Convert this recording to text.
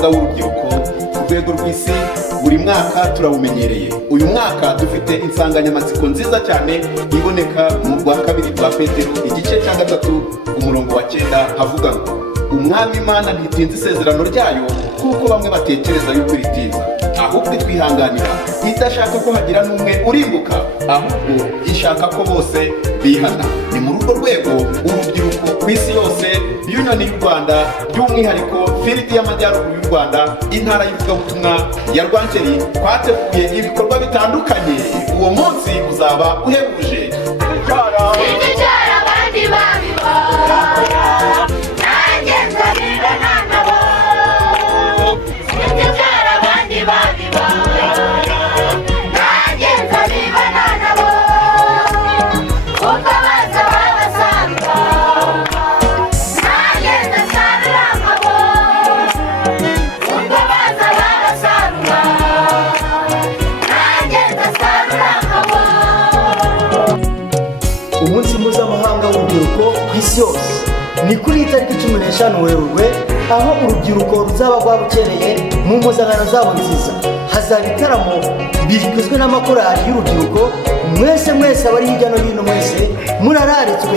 mpuzamahanga w'urubyiruko ku rwego rw'isi buri mwaka turawumenyereye. Uyu mwaka dufite insanganyamatsiko nziza cyane iboneka mu rwa kabiri rwa Petero igice cya 3 umurongo wa 9 havuga ngo umwami Imana ntitinze isezerano ryayo kuko bamwe batekereza yuko ritinza, ahubwo twihanganira idashaka ko hagira n'umwe urimbuka, ahubwo ishaka ko bose bihana. Ni muri urwo rwego urubyiruko ku isi yose, Union y'u Rwanda by'umwihariko Field y'Amajyaruguru y'u Rwanda, intara y'ivugabutumwa ya Rwankeri, twateguye ibikorwa bitandukanye. Uwo munsi uzaba uhebuje. Umunsi mpuzamahanga w'urubyiruko ku isi yose ni kuri itariki 15 Werurwe, aho urubyiruko ruzaba rwabukereye mu mpuzankano zabo nziza. Hazaba ibitaramo bikozwe n'amakorali y'urubyiruko. Mwese abari hirya no hino mwese murararitswe.